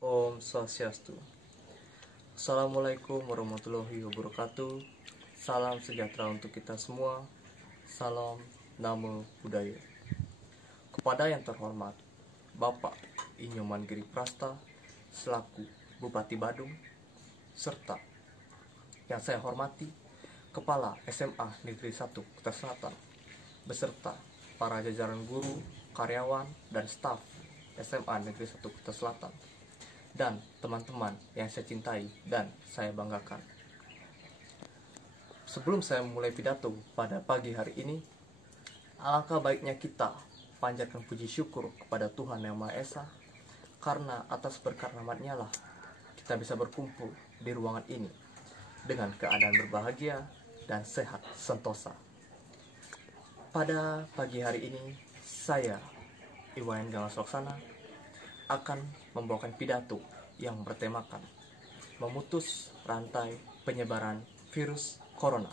Om Swastiastu. Assalamualaikum warahmatullahi wabarakatuh. Salam sejahtera untuk kita semua. Salam Namo Buddhaya. Kepada yang terhormat Bapak Inyoman Giri Prasta selaku Bupati Badung, serta yang saya hormati Kepala SMA Negeri 1 Kuta Selatan, beserta para jajaran guru, karyawan, dan staf SMA Negeri 1 Kuta Selatan, dan teman-teman yang saya cintai dan saya banggakan. Sebelum saya memulai pidato pada pagi hari ini, alangkah baiknya kita panjatkan puji syukur kepada Tuhan Yang Maha Esa, karena atas berkat rahmat-Nya lah kita bisa berkumpul di ruangan ini dengan keadaan berbahagia dan sehat sentosa. Pada pagi hari ini, saya, Iwayan Gamas Laksana, akan membawakan pidato yang bertemakan memutus rantai penyebaran virus corona.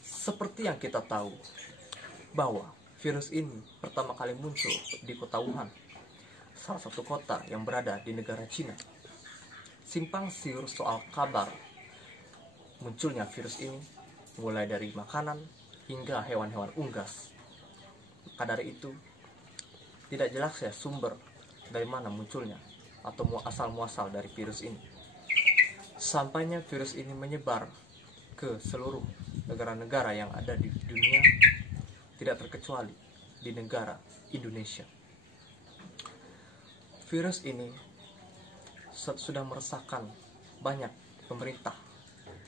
Seperti yang kita tahu bahwa virus ini pertama kali muncul di kota Wuhan, salah satu kota yang berada di negara Cina. Simpang siur soal kabar munculnya virus ini mulai dari makanan hingga hewan-hewan unggas. Maka dari itu tidak jelas ya sumber dari mana munculnya atau asal-muasal dari virus ini. Sampainya virus ini menyebar ke seluruh negara-negara yang ada di dunia, tidak terkecuali di negara Indonesia. Virus ini sudah meresahkan banyak pemerintah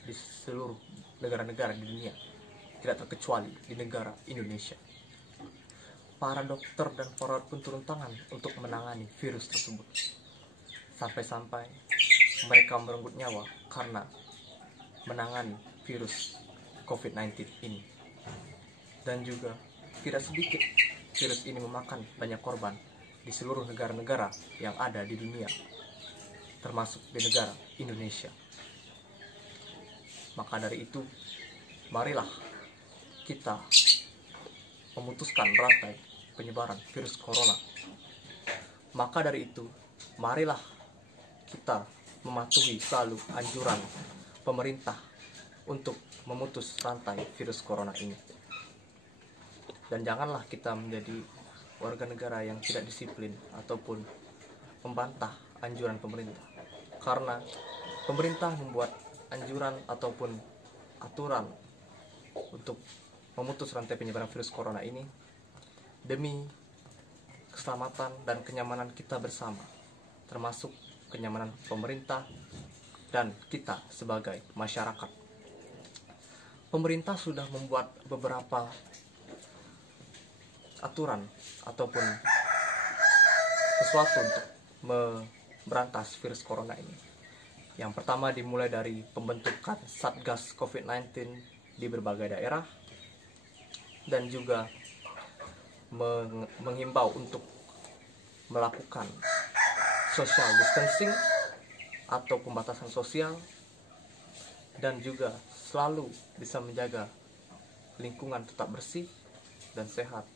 di seluruh negara-negara di dunia, tidak terkecuali di negara Indonesia. Para dokter dan perawat pun turun tangan untuk menangani virus tersebut. Sampai-sampai mereka merenggut nyawa karena menangani virus COVID-19 ini. Dan juga tidak sedikit virus ini memakan banyak korban di seluruh negara-negara yang ada di dunia, termasuk di negara Indonesia. Maka dari itu, marilah kita memutuskan rantai penyebaran virus corona. Maka dari itu, marilah kita mematuhi selalu anjuran pemerintah untuk memutus rantai virus corona ini. Dan janganlah kita menjadi warga negara yang tidak disiplin ataupun membantah anjuran pemerintah. Karena pemerintah membuat anjuran ataupun aturan untuk memutus rantai penyebaran virus corona ini demi keselamatan dan kenyamanan kita bersama, termasuk kenyamanan pemerintah dan kita sebagai masyarakat. Pemerintah sudah membuat beberapa aturan ataupun sesuatu untuk memberantas virus corona ini. Yang pertama dimulai dari pembentukan Satgas COVID-19 di berbagai daerah, dan juga menghimbau untuk melakukan social distancing atau pembatasan sosial, dan juga selalu bisa menjaga lingkungan tetap bersih dan sehat.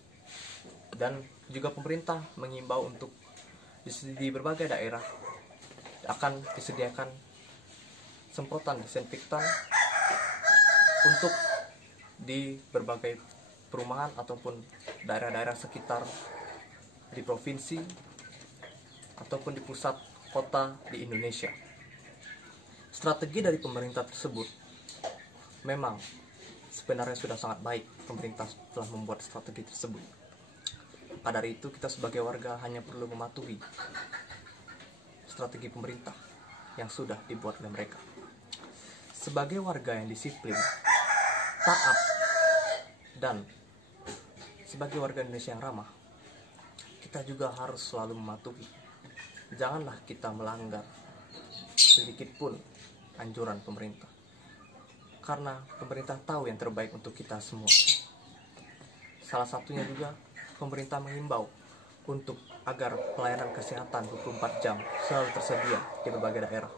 Dan juga pemerintah menghimbau untuk di berbagai daerah akan disediakan semprotan disinfektan untuk di berbagai perumahan ataupun daerah-daerah sekitar di provinsi ataupun di pusat kota di Indonesia. Strategi dari pemerintah tersebut memang sebenarnya sudah sangat baik. Pemerintah telah membuat strategi tersebut. Maka dari itu kita sebagai warga hanya perlu mematuhi strategi pemerintah yang sudah dibuat oleh mereka. Sebagai warga yang disiplin, taat, dan sebagai warga Indonesia yang ramah, kita juga harus selalu mematuhi. Janganlah kita melanggar sedikit pun anjuran pemerintah, karena pemerintah tahu yang terbaik untuk kita semua. Salah satunya juga pemerintah mengimbau untuk agar pelayanan kesehatan 24 jam selalu tersedia di berbagai daerah.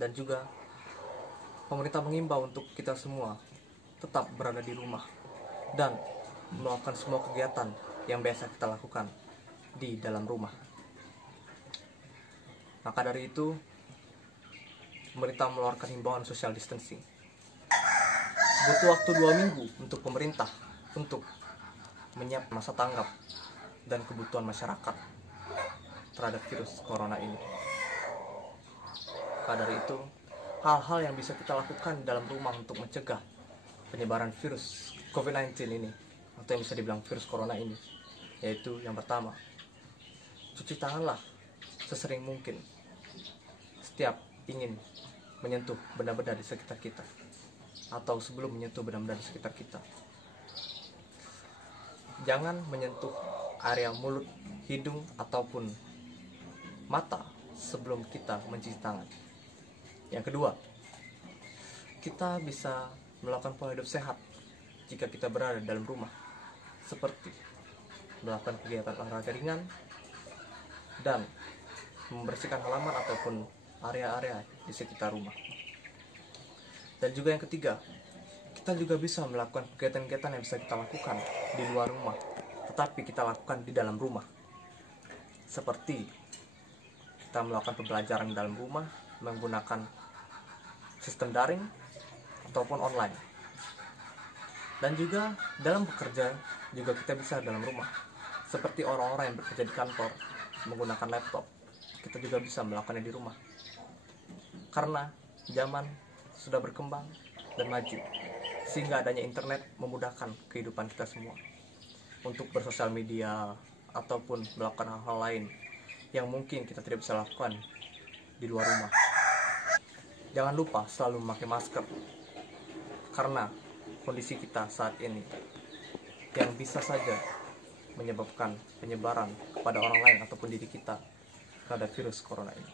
Dan juga pemerintah mengimbau untuk kita semua tetap berada di rumah dan melakukan semua kegiatan yang biasa kita lakukan di dalam rumah. Maka dari itu, pemerintah mengeluarkan himbauan social distancing. Butuh waktu 2 minggu untuk pemerintah untuk menyiapkan masa tanggap dan kebutuhan masyarakat terhadap virus corona ini. Maka dari itu, hal-hal yang bisa kita lakukan dalam rumah untuk mencegah penyebaran virus COVID-19 ini, atau yang bisa dibilang virus corona ini, yaitu yang pertama, cuci tanganlah sesering mungkin setiap ingin menyentuh benda-benda di sekitar kita, atau sebelum menyentuh benda-benda di sekitar kita. Jangan menyentuh area mulut, hidung, ataupun mata sebelum kita mencuci tangan. Yang kedua, kita bisa melakukan pola hidup sehat jika kita berada dalam rumah, seperti melakukan kegiatan olahraga ringan dan membersihkan halaman ataupun area-area di sekitar rumah. Dan juga yang ketiga, kita juga bisa melakukan kegiatan-kegiatan yang bisa kita lakukan di luar rumah, tetapi kita lakukan di dalam rumah, seperti kita melakukan pembelajaran dalam rumah menggunakan sistem daring ataupun online. Dan juga dalam bekerja juga kita bisa dalam rumah, seperti orang-orang yang bekerja di kantor menggunakan laptop. Kita juga bisa melakukannya di rumah, karena zaman sudah berkembang dan maju, sehingga adanya internet memudahkan kehidupan kita semua untuk bersosial media ataupun melakukan hal-hal lain yang mungkin kita tidak bisa lakukan di luar rumah. Jangan lupa selalu memakai masker, karena kondisi kita saat ini yang bisa saja menyebabkan penyebaran kepada orang lain ataupun diri kita terhadap virus corona ini.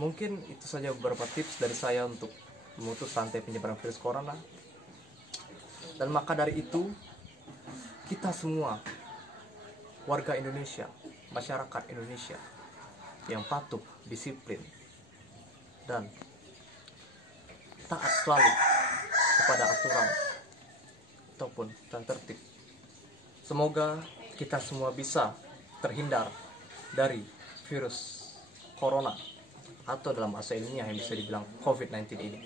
Mungkin itu saja beberapa tips dari saya untuk memutus rantai penyebaran virus corona. Dan maka dari itu, kita semua warga Indonesia, masyarakat Indonesia yang patuh, disiplin, dan taat selalu kepada aturan ataupun tertib. Semoga kita semua bisa terhindar dari virus corona, atau dalam bahasa ilmiah yang bisa dibilang COVID-19 ini,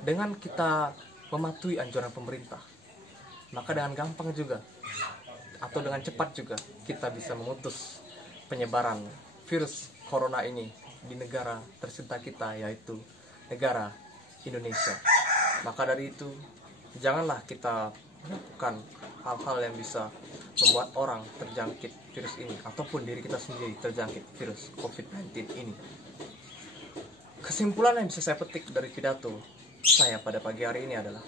dengan kita mematuhi anjuran pemerintah. Maka dengan gampang juga, atau dengan cepat juga, kita bisa memutus penyebaran virus corona ini di negara tercinta kita, yaitu negara Indonesia. Maka dari itu, janganlah kita melakukan hal-hal yang bisa membuat orang terjangkit virus ini, ataupun diri kita sendiri terjangkit virus COVID-19 ini. Kesimpulan yang bisa saya petik dari pidato saya pada pagi hari ini adalah,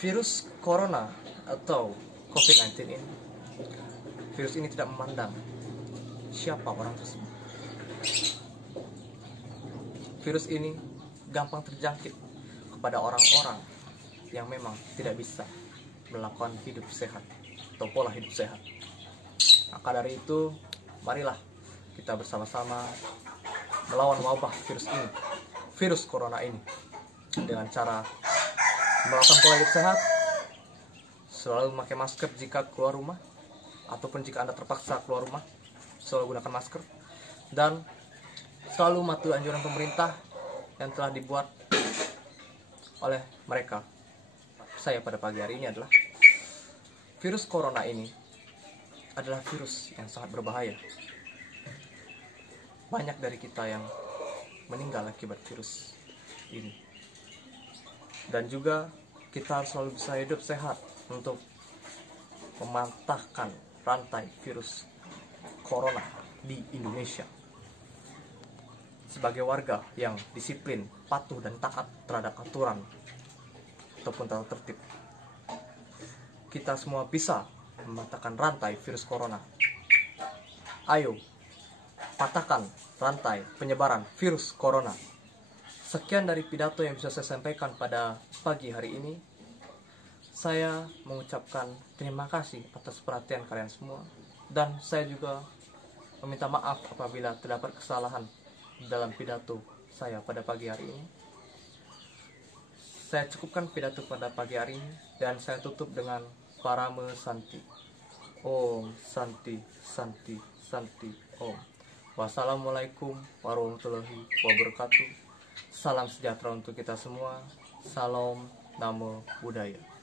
virus corona atau COVID-19 ini, virus ini tidak memandang siapa orang tersebut. Virus ini gampang terjangkit kepada orang-orang yang memang tidak bisa melakukan hidup sehat atau pola hidup sehat. Maka dari itu, marilah kita bersama-sama melawan wabah virus ini, virus corona ini, dengan cara melakukan pola hidup sehat, selalu memakai masker jika keluar rumah, ataupun jika Anda terpaksa keluar rumah, selalu gunakan masker, dan selalu mematuhi anjuran pemerintah yang telah dibuat oleh mereka. Saya pada pagi hari ini adalah, virus corona ini adalah virus yang sangat berbahaya. Banyak dari kita yang meninggal akibat virus ini. Dan juga kita harus selalu bisa hidup sehat untuk mematahkan rantai virus corona di Indonesia. Sebagai warga yang disiplin, patuh, dan taat terhadap aturan ataupun tata tertib, kita semua bisa mematahkan rantai virus corona. Ayo, patahkan rantai penyebaran virus corona. Sekian dari pidato yang bisa saya sampaikan pada pagi hari ini. Saya mengucapkan terima kasih atas perhatian kalian semua, dan saya juga meminta maaf apabila terdapat kesalahan dalam pidato saya pada pagi hari ini. Saya cukupkan pidato pada pagi hari ini, dan saya tutup dengan Parame Santi. Om Santi Santi Santi Om. Wassalamualaikum warahmatullahi wabarakatuh. Salam sejahtera untuk kita semua. Salam Namo Buddhaya.